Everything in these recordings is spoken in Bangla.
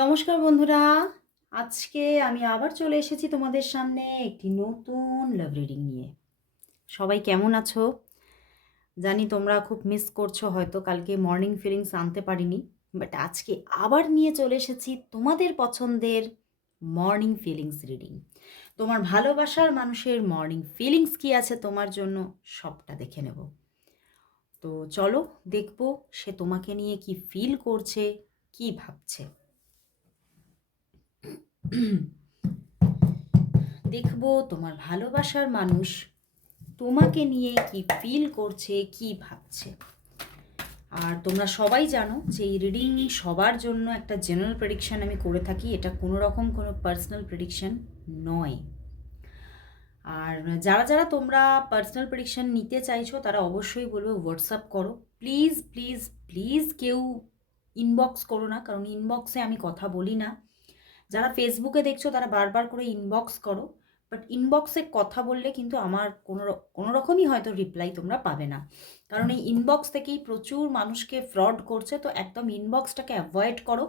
নমস্কার বন্ধুরা, আজকে আমি আবার চলে এসেছি তোমাদের সামনে একটি নতুন লাভ রিডিং নিয়ে। সবাই কেমন আছো? জানি তোমরা খুব মিস করছো, হয়তো কালকে মর্নিং ফিলিংস আনতে পারিনি, বাট আজকে আবার নিয়ে চলে এসেছি তোমাদের পছন্দের মর্নিং ফিলিংস রিডিং। তোমার ভালোবাসার মানুষের মর্নিং ফিলিংস কী আছে তোমার জন্য, সবটা দেখে নেব। তো চলো দেখবো সে তোমাকে নিয়ে কি ফিল করছে, কি ভাবছে। দেখবো তোমার ভালোবাসার মানুষ তোমাকে নিয়ে কি ফিল করছে, কি ভাবছে। আর তোমরা সবাই জানো যে এই রিডিং সবার জন্য একটা জেনারেল প্রেডিকশন আমি করে থাকি, এটা কোনো রকম কোনো পার্সোনাল প্রেডিকশন নয়। আর যারা যারা তোমরা পার্সোনাল প্রেডিকশন নিতে চাইছো তারা অবশ্যই বলবো হোয়াটসঅ্যাপ করো। প্লিজ প্লিজ প্লিজ কেউ ইনবক্স করো না, কারণ ইনবক্সে আমি কথা বলি না। যারা ফেসবুকে দেখছো তারা বারবার করে ইনবক্স করো, বাট ইনবক্সে কথা বললে কিন্তু আমার কোনো রকমই হয়তো রিপ্লাই তোমরা পাবে না, কারণ এই ইনবক্স থেকেই প্রচুর মানুষকে ফ্রড করছে। তো একদম ইনবক্সটাকে অ্যাভয়েড করো।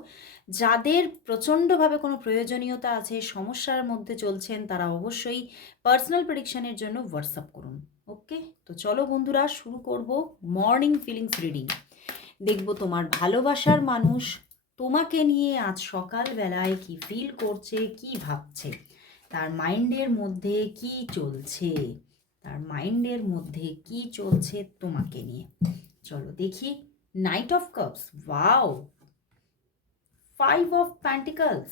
যাদের প্রচণ্ডভাবে কোনো প্রয়োজনীয়তা আছে, সমস্যার মধ্যে চলছেন, তারা অবশ্যই পার্সোনাল প্রেডিকশনের জন্য হোয়াটসঅ্যাপ করুন। ওকে, তো চলো বন্ধুরা শুরু করব মর্নিং ফিলিংস রিডিং। দেখব তোমার ভালোবাসার মানুষ তোমাকে নিয়ে আজ সকালবেলায় কি ফিল করছে, কি ভাবছে, তার মাইন্ডের মধ্যে কি চলছে, তার মাইন্ডের মধ্যে কি চলছে তোমাকে নিয়ে। চলো দেখি। Night of cups, wow, 5 of Pentacles,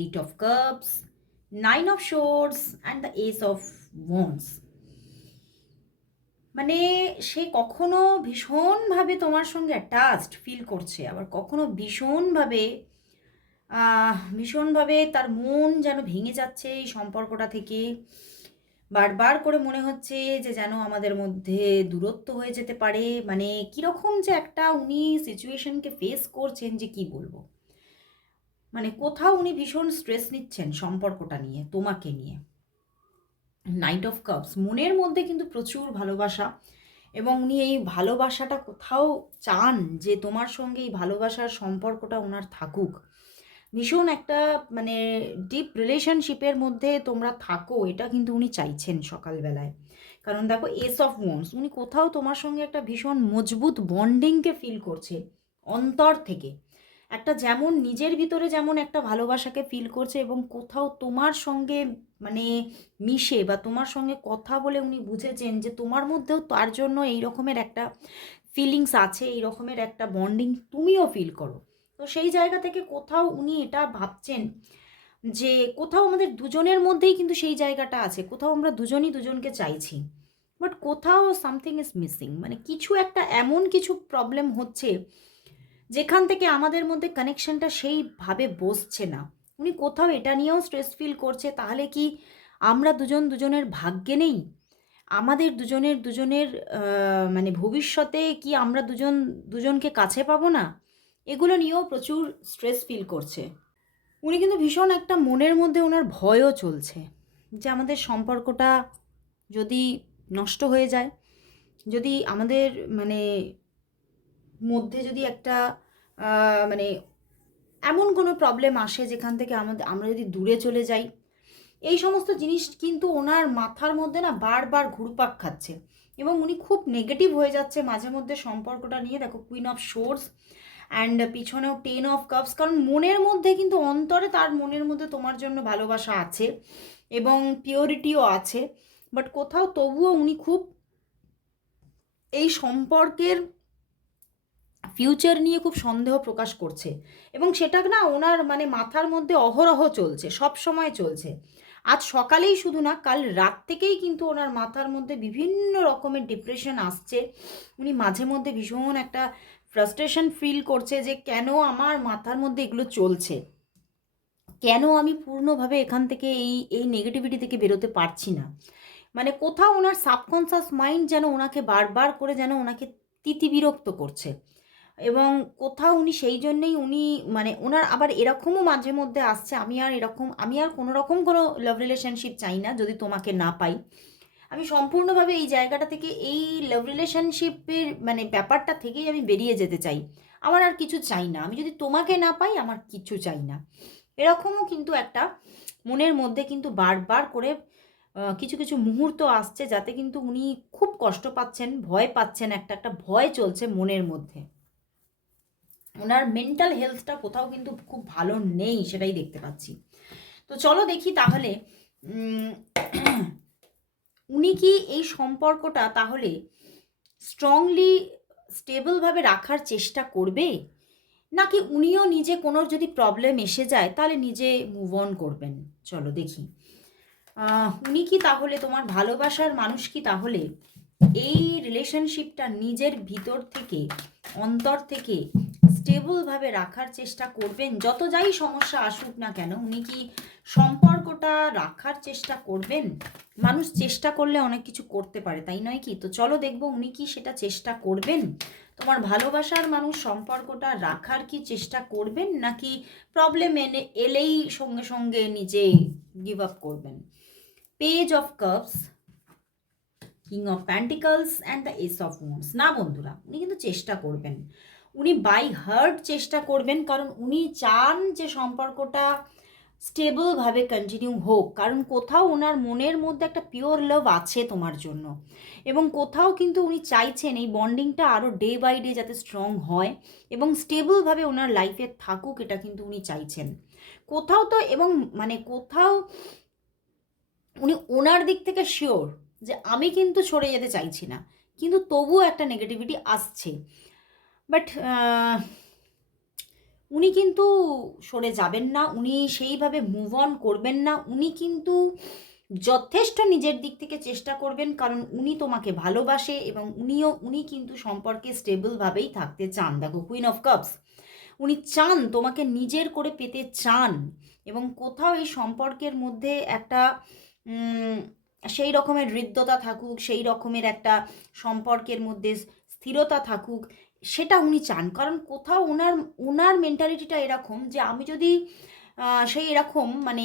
8 of Cups, 9 of Swords and the Ace of Wands। মানে সে কখনো ভীষণভাবে তোমার সঙ্গে অ্যাটাচড ফিল করছে, আবার কখনো ভীষণভাবে তার মন যেন ভেঙে যাচ্ছে এই সম্পর্কটা থেকে। বারবার করে মনে হচ্ছে যে যেন আমাদের মধ্যে দূরত্ব হয়ে যেতে পারে। মানে কীরকম যে একটা উনি সিচুয়েশনকে ফেস করছেন যে কি বলবো। মানে কোথাও উনি ভীষণ স্ট্রেস নিচ্ছেন সম্পর্কটা নিয়ে, তোমাকে নিয়ে। নাইট অফ কাপস, মনের মধ্যে কিন্তু প্রচুর ভালোবাসা, এবং উনি এই ভালোবাসাটা কোথাও চান যে তোমার সঙ্গে এই ভালোবাসার সম্পর্কটা ওনার থাকুক। ভীষণ একটা মানে ডিপ রিলেশনশিপের মধ্যে তোমরা থাকো, এটা কিন্তু উনি চাইছেন সকালবেলায়। কারণ দেখো, এস অফ ওয়ান্ডস, উনি কোথাও তোমার সঙ্গে একটা ভীষণ মজবুত বন্ডিংকে ফিল করছে অন্তর থেকে। একটা যেমন নিজের ভিতরে যেমন একটা ভালোবাসাকে ফিল করছে, এবং কোথাও তোমার সঙ্গে মানে মিশে বা তোমার সঙ্গে কথা বলে উনি বুঝেছেন যে তোমার মধ্যেও তার জন্য এই রকমের একটা ফিলিংস আছে, এই রকমের একটা বন্ডিং তুমিও ফিল করো। তো সেই জায়গা থেকে কোথাও উনি এটা ভাবছেন যে কোথাও আমাদের দুজনের মধ্যেই কিন্তু সেই জায়গাটা আছে, কোথাও আমরা দুজনই দুজনকে চাইছি, বাট কোথাও সামথিং ইজ মিসিং। মানে কিছু একটা এমন কিছু প্রবলেম হচ্ছে যেখান থেকে আমাদের মধ্যে কানেকশনটা সেইভাবে বসছে না। উনি কোথাও এটা নিয়েও স্ট্রেস ফিল করছে, তাহলে কি আমরা দুজন দুজনের ভাগ্যে নেই? আমাদের দুজনের মানে ভবিষ্যতে কি আমরা দুজন দুজনকে কাছে পাবো না? এগুলো নিয়েও প্রচুর স্ট্রেস ফিল করছে। উনি কিন্তু ভীষণ একটা মনের মধ্যে ওনার ভয়ও চলছে যে আমাদের সম্পর্কটা যদি নষ্ট হয়ে যায়, যদি আমাদের মানে মধ্যে যদি একটা মানে এমন কোনো প্রবলেম আসে যেখান থেকে আমরা যদি দূরে চলে যাই, এই সমস্ত জিনিস কিন্তু ওনার মাথার মধ্যে না বারবার ঘুরপাক খাচ্ছে, এবং উনি খুব নেগেটিভ হয়ে যাচ্ছে মাঝে মধ্যে সম্পর্কটা নিয়ে। দেখো, কুইন অফ সোর্স অ্যান্ড পিছনেও 10 of Cups, কারণ মনের মধ্যে কিন্তু অন্তরে তার মনের মধ্যে তোমার জন্য ভালোবাসা আছে এবং পিওরিটিও আছে, বাট কোথাও তবুও উনি খুব এই সম্পর্কের ফিউচার নিয়ে খুব সন্দেহ প্রকাশ করছে, এবং সেটা না ওনার মানে মাথার মধ্যে অহরহ চলছে, সব সময় চলছে। আজ সকালেই শুধু না, কাল রাত থেকেই কিন্তু ওনার মাথার মধ্যে বিভিন্ন রকমের ডিপ্রেশন আসছে। উনি মাঝে মধ্যে ভীষণ একটা ফ্রাস্ট্রেশন ফিল করছে যে কেন আমার মাথার মধ্যে এগুলো চলছে, কেন আমি পূর্ণভাবে এখান থেকে এই এই নেগেটিভিটি থেকে বেরোতে পারছি না। মানে কোথাও ওনার সাবকনশাস মাইন্ড যেন ওনাকে বারবার করে যেন ওনাকে তিতিবিরক্ত করছে, এবং কোথাও উনি সেই জন্যেই উনি মানে ওনার আবার এরকমও মাঝে মধ্যে আসছে, আমি আর কোনো রকম কোনো লাভ রিলেশনশিপ চাই না যদি তোমাকে না পাই। আমি সম্পূর্ণভাবে এই জায়গাটা থেকে, এই লাভ রিলেশনশিপের মানে ব্যাপারটা থেকেই আমি বেরিয়ে যেতে চাই। আমার আর কিছু চাই না, আমি যদি তোমাকে না পাই আমার কিছু চাই না, এরকমও কিন্তু একটা মনের মধ্যে কিন্তু বারবার করে কিছু কিছু মুহূর্ত আসছে, যাতে কিন্তু উনি খুব কষ্ট পাচ্ছেন, ভয় পাচ্ছেন, একটা একটা ভয় চলছে মনের মধ্যে। ওনার মেন্টাল হেলথটা কোথাও কিন্তু খুব ভালো নেই, সেটাই দেখতে পাচ্ছি। তো চলো দেখি তাহলে উনি কি এই সম্পর্কটা তাহলে স্ট্রংলি স্টেবলভাবে রাখার চেষ্টা করবে, নাকি উনিও নিজে কোনো যদি প্রবলেম এসে যায় তাহলে নিজে মুভ অন করবেন? চলো দেখি। উনি কি তাহলে, তোমার ভালোবাসার মানুষ কি তাহলে এই রিলেশনশিপটা নিজের ভিতর থেকে, অন্তর থেকে স্টেবলভাবে রাখার চেষ্টা করবেন? যত যাই সমস্যা আসুক না কেন উনি কি সম্পর্কটা রাখার চেষ্টা করবেন? মানুষ চেষ্টা করলে অনেক কিছু করতে পারে, তাই নয় কি? তো চলো দেখবো উনি কি সেটা চেষ্টা করবেন। তোমার ভালোবাসার মানুষ সম্পর্কটা রাখার কি চেষ্টা করবেন, নাকি প্রবলেম এলেই সঙ্গে সঙ্গে নিজে গিভ আপ করবেন? Page of cups, king of pentacles and the S of wands. না বন্ধুরা, উনি কিন্তু চেষ্টা করবেন, উনি বাই হার্ট চেষ্টা করবেন, কারণ উনি চান যে সম্পর্কটা স্টেবলভাবে কন্টিনিউ হোক, কারণ কোথাও ওনার মনের মধ্যে একটা পিওর লাভ আছে তোমার জন্য, এবং কোথাও কিন্তু উনি চাইছেন এই বন্ডিংটা আরও ডে বাই ডে যাতে স্ট্রং হয় এবং স্টেবলভাবে ওনার লাইফে থাকুক, এটা কিন্তু উনি চাইছেন কোথাও তো। এবং মানে কোথাও উনি ওনার দিক থেকে শিওর যে আমি কিন্তু সরে যেতে চাইছি না, কিন্তু তবুও একটা নেগেটিভিটি আসছে। বাট উনি কিন্তু সরে যাবেন না, উনি সেইভাবে মুভ অন করবেন না, উনি কিন্তু যথেষ্ট নিজের দিক থেকে চেষ্টা করবেন, কারণ উনি তোমাকে ভালোবাসে এবং উনি কিন্তু সম্পর্কে স্টেবলভাবেই থাকতে চান। দেখো, কুইন অফ কাপস, উনি চান তোমাকে নিজের করে পেতে চান, এবং কোথাও এই সম্পর্কের মধ্যে একটা সেই রকমের হৃদ্যতা থাকুক, সেই রকমের একটা সম্পর্কের মধ্যে স্থিরতা থাকুক, সেটা উনি চান। কারণ কোথাও ওনার ওনার মেন্টালিটিটা এরকম যে আমি যদি সেই এরকম মানে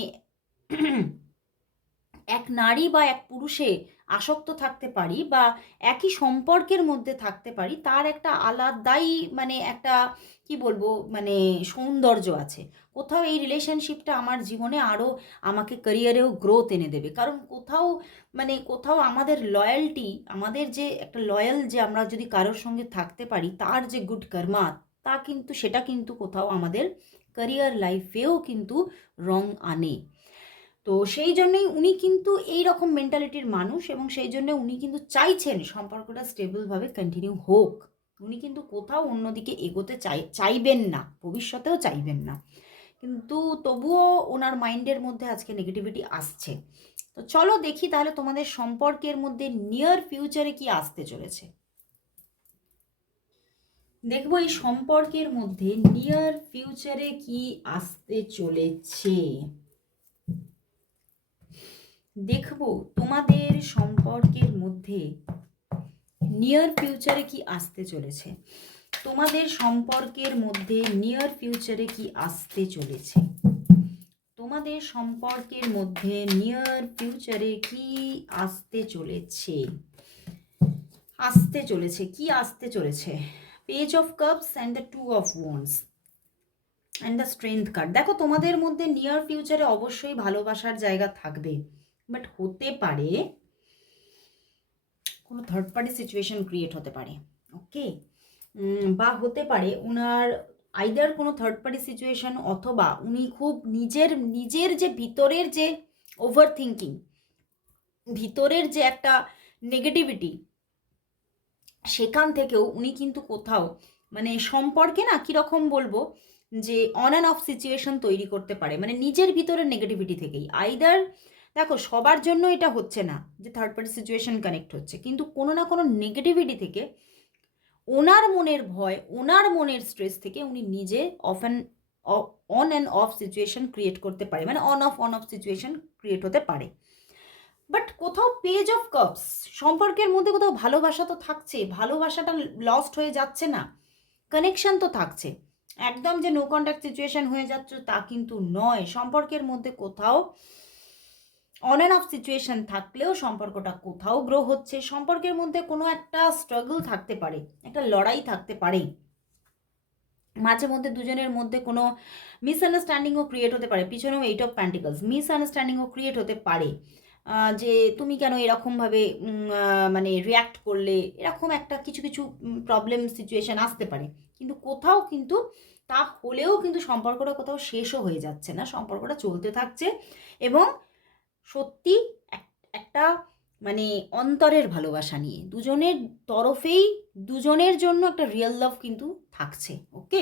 এক নারী বা এক পুরুষে আসক্ত থাকতে পারি, বা একই সম্পর্কের মধ্যে থাকতে পারি, তার একটা আলাদাই মানে একটা কি বলবো মানে সৌন্দর্য আছে। কোথাও এই রিলেশনশিপটা আমার জীবনে আরও আমাকে ক্যারিয়ারেও গ্রোথ এনে দেবে, কারণ কোথাও মানে কোথাও আমাদের লয়্যালটি, আমাদের যে একটা লয়াল, যে আমরা যদি কারোর সঙ্গে থাকতে পারি তার যে গুড কর্মা, তা কিন্তু সেটা কিন্তু কোথাও আমাদের ক্যারিয়ার লাইফেও কিন্তু রং আনে। তো সেই জন্যই উনি কিন্তু এই রকম মেন্টালিটির মানুষ, এবং সেই জন্য উনি কিন্তু চাইছেন সম্পর্কটা স্টেবলভাবে কন্টিনিউ হোক। উনি কিন্তু কোথাও অন্যদিকে এগোতে চাইবেন না, ভবিষ্যতেও চাইবেন না, কিন্তু তবুও ওনার মাইন্ডের মধ্যে আজকে নেগেটিভিটি আসছে। তো চলো দেখি তাহলে তোমাদের সম্পর্কের মধ্যে নিয়ার ফিউচারে কি আসতে চলেছে। দেখবো এই সম্পর্কের মধ্যে নিয়ার ফিউচারে কি আসতে চলেছে। দেখব তোমাদের সম্পর্কের মধ্যে নিয়ার ফিউচারে কি আসতে চলেছে, তোমাদের সম্পর্কের মধ্যে নিয়ার ফিউচারে কি আসতে চলেছে, তোমাদের সম্পর্কের মধ্যে নিয়ার ফিউচারে কি আসতে চলেছে, কি আসতে চলেছে। Page of cups and the two of wands and the strength card. দেখো, তোমাদের মধ্যে নিয়ার ফিউচারে অবশ্যই ভালোবাসার জায়গা থাকবে, বাট হতে পারে কোনো থার্ড পার্টি সিচুয়েশন ক্রিয়েট হতে পারে। ওকে, বা হতে পারে ওনার আইদার কোনো থার্ড পার্টি সিচুয়েশন, অথবা উনি খুব নিজের যে ভিতরের যে ওভার থিঙ্কিং, ভিতরের যে একটা নেগেটিভিটি, সেখান থেকেও উনি কিন্তু কোথাও মানে সম্পর্কে না কীরকম বলবো যে অন অ্যান্ড অফ সিচুয়েশন তৈরি করতে পারে, মানে নিজের ভিতরের নেগেটিভিটি থেকেই। আইদার দেখো, সবার জন্য এটা হচ্ছে না যে থার্ড পার্টি সিচুয়েশন কানেক্ট হচ্ছে, কিন্তু কোনো না কোনো নেগেটিভিটি থেকে, ওনার মনের ভয়, ওনার মনের স্ট্রেস থেকে উনি নিজে on and of situation create করতে পারে, মানে অন অফ সিচুয়েশন ক্রিয়েট হতে পারে। বাট কোথাও পেজ অফ কাপস, সম্পর্কের মধ্যে কোথাও ভালোবাসা তো থাকছে, ভালোবাসাটা লস্ট হয়ে যাচ্ছে না, কানেকশন তো থাকছে, একদম যে নো কন্ট্যাক্ট সিচুয়েশন হয়ে যাচ্ছে তা কিন্তু নয়। সম্পর্কের মধ্যে কোথাও অন অ্যান্ড অফ সিচুয়েশন থাকলেও সম্পর্কটা কোথাও গ্রো হচ্ছে, সম্পর্কের মধ্যে কোনো একটা স্ট্রাগল থাকতে পারে, একটা লড়াই থাকতে পারে, মাঝে মধ্যে দুজনের মধ্যে কোনো মিসআন্ডারস্ট্যান্ডিংও ক্রিয়েট হতে পারে, পিছনেও 8 অফ প্যান্টিকলস, মিসআন্ডারস্ট্যান্ডিংও ক্রিয়েট হতে পারে। যে তুমি কেন এরকমভাবে মানে রিয়্যাক্ট করলে, এরকম একটা কিছু কিছু প্রবলেম সিচুয়েশান আসতে পারে। কিন্তু কোথাও কিন্তু তা হলেও কিন্তু সম্পর্কটা কোথাও শেষও হয়ে যাচ্ছে না, সম্পর্কটা চলতে থাকছে। এবং সত্যি একটা মানে অন্তরের ভালোবাসা নিয়ে দুজনের তরফেই দুজনের জন্য একটা রিয়েল লাভ কিন্তু থাকছে। ওকে,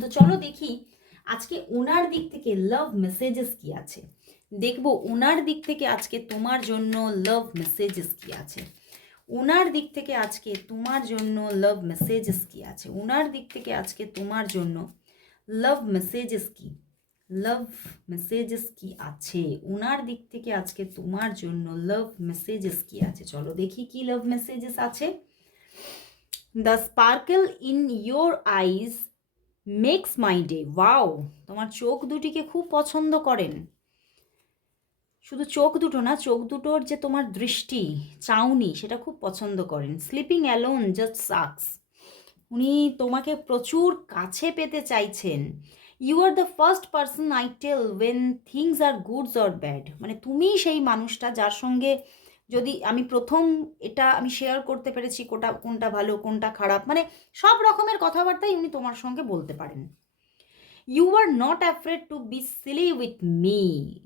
তো চলো দেখি আজকে ওনার দিক থেকে লাভ মেসেজেস কি আছে। দেখবো ওনার দিক থেকে আজকে তোমার জন্য লাভ মেসেজেস কি আছে। ওনার দিক থেকে আজকে তোমার জন্য লাভ মেসেজেস কি আছে। ওনার দিক থেকে আজকে তোমার জন্য লাভ মেসেজেস কি, লাভ মেসেজেস কি আছে। ওনার দিক থেকে আজকে তোমার জন্য লাভ মেসেজেস কি আছে। চলো দেখি কি লাভ মেসেজেস আছে। The sparkle in your eyes makes my day. Wow, তোমার চোখ দুটিকে খুব পছন্দ করেন। শুধু চোখ দুটো না, চোখ দুটোর যে তোমার দৃষ্টি চাউনি সেটা খুব পছন্দ করেন। Sleeping alone just sucks. উনি তোমাকে প্রচুর কাছে পেতে চাইছেন। You are the first person I tell when things are goods or bad. মানে তুমিই সেই মানুষটা যার সঙ্গে যদি আমি প্রথম এটা আমি শেয়ার করতে পেরেছি কোনটা ভালো কোনটা খারাপ, মানে সব রকমের কথাবার্তাই উনি তোমার সঙ্গে বলতে পারেন। You are not afraid to be silly with me.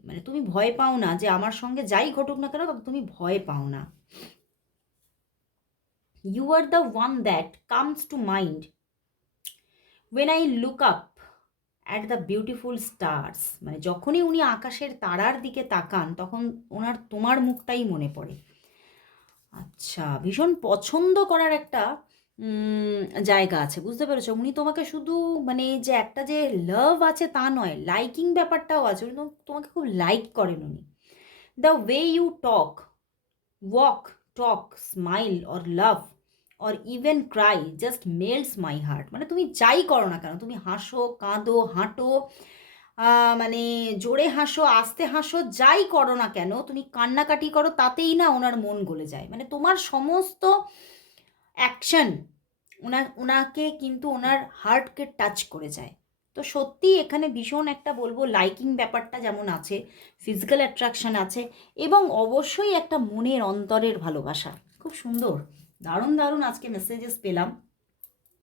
মানে তুমি ভয় পাও না যে আমার সঙ্গে যাই ঘটুক না কেন তবে তুমি ভয় পাও না। You are the one that comes to mind when I look up at the beautiful stars. মানে যখনই উনি আকাশের তারার দিকে তাকান তখন ওনার তোমার মুখটাই মনে পড়ে। আচ্ছা, ভীষণ পছন্দ করার একটা জায়গা আছে, বুঝতে পেরেছো? উনি তোমাকে শুধু মানে যে একটা যে লাভ আছে তা নয়, লাইকিং ব্যাপারটাও আছে। উনি তোমাকে খুব লাইক করেন উনি। The way you talk, walk, talk, smile or love or even cry just melts my heart. মানে তুমি যাই করো না কেন, তুমি হাসো, কাঁদো, হাঁটো, মানে জোরে হাসো, আস্তে হাসো, যাই করো না কেন, তুমি কান্নাকাটি করো, তাতেই না ওনার মন গলে যায়। মানে তোমার সমস্ত অ্যাকশন ওনাকে কিন্তু ওনার হার্টকে টাচ করে যায়। তো সত্যি এখানে ভীষণ একটা বলবো লাইকিং ব্যাপারটা যেমন আছে, ফিজিক্যাল অ্যাট্রাকশন আছে, এবং অবশ্যই একটা মনের অন্তরের ভালোবাসা। খুব সুন্দর, দারুণ দারুণ আজকে মেসেজেস পেলাম।